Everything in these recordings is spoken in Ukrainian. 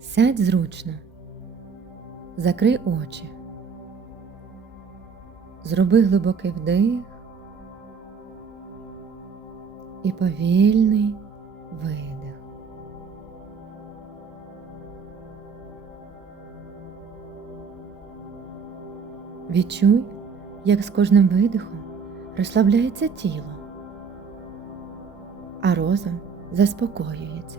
Сядь зручно, закрий очі, зроби глибокий вдих і повільний видих. Відчуй, як з кожним видихом розслабляється тіло, а розум заспокоюється.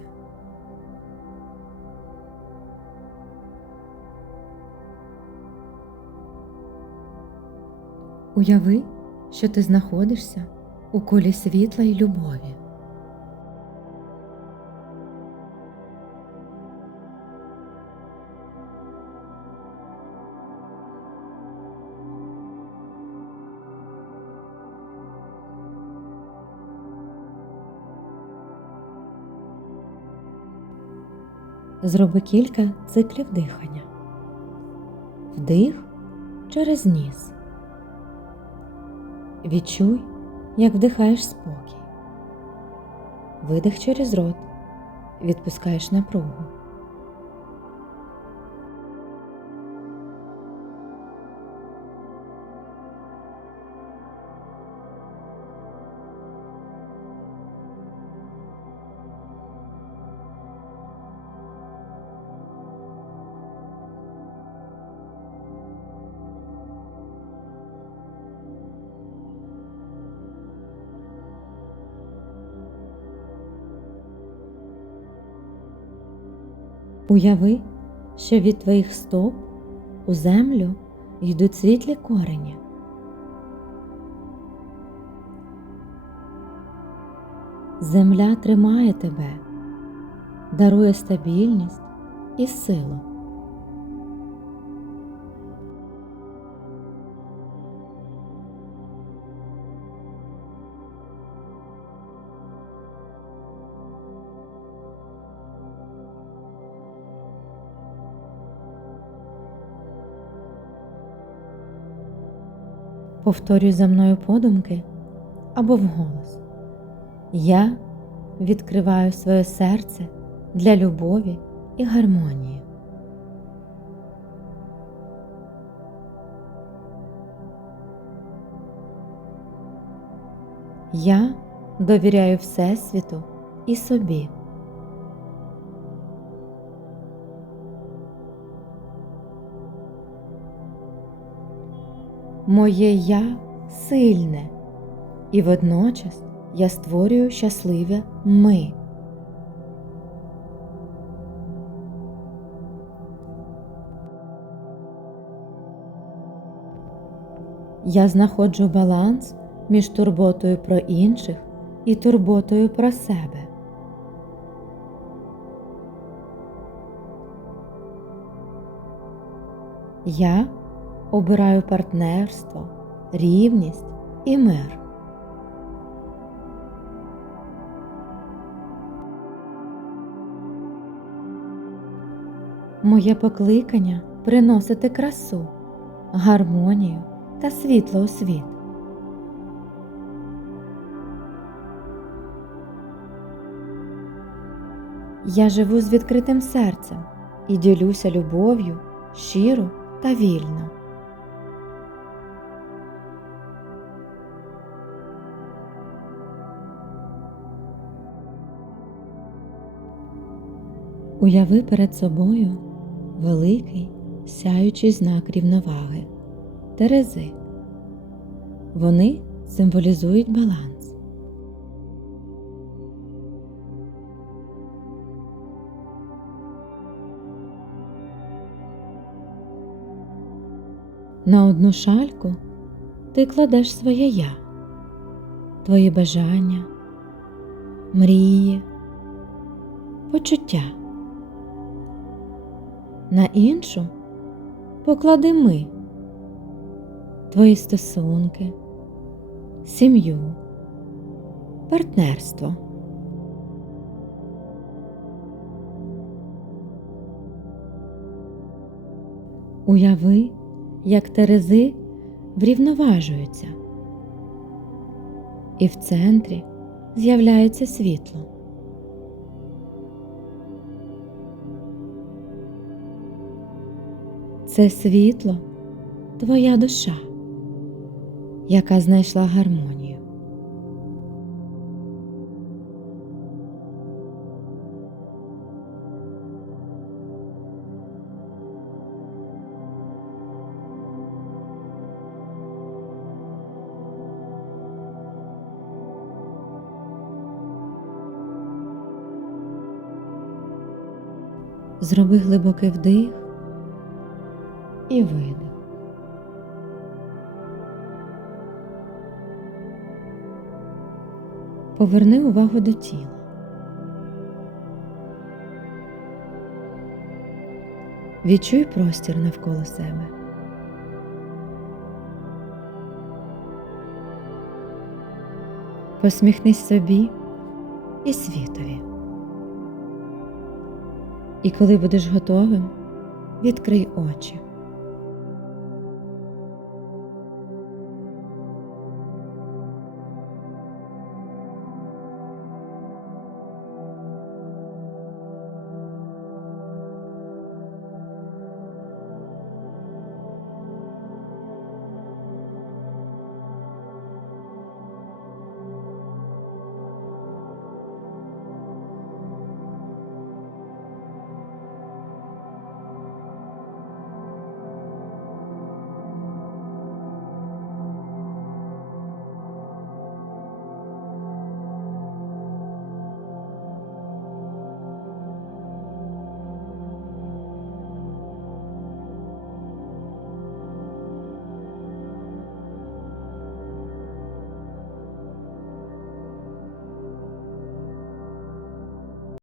Уяви, що ти знаходишся у колі світла й любові. Зроби кілька циклів дихання. Вдих через ніс. Відчуй, як вдихаєш спокій. Видих через рот. Відпускаєш напругу. Уяви, що від твоїх стоп у землю йдуть світлі корені. Земля тримає тебе, дарує стабільність і силу. Повторюй за мною подумки або вголос. Я відкриваю своє серце для любові і гармонії. Я довіряю Всесвіту і собі. Моє я сильне, і водночас я створюю щасливе ми. Я знаходжу баланс між турботою про інших і турботою про себе. Я обираю партнерство, рівність і мир. Моє покликання приносити красу, гармонію та світло у світ. Я живу з відкритим серцем і ділюся любов'ю щиро та вільно. Уяви перед собою великий сяючий знак рівноваги Терези. Вони символізують баланс. На одну шальку ти кладеш своє я, твої бажання, мрії, почуття. На іншу поклади ми, твої стосунки, сім'ю, партнерство. Уяви, як терези врівноважуються, і в центрі з'являється світло. Це світло твоя душа, яка знайшла гармонію. Зроби глибокий вдих і видих. Поверни увагу до тіла. Відчуй простір навколо себе. Посміхнись собі і світові. І коли будеш готовим, відкрий очі.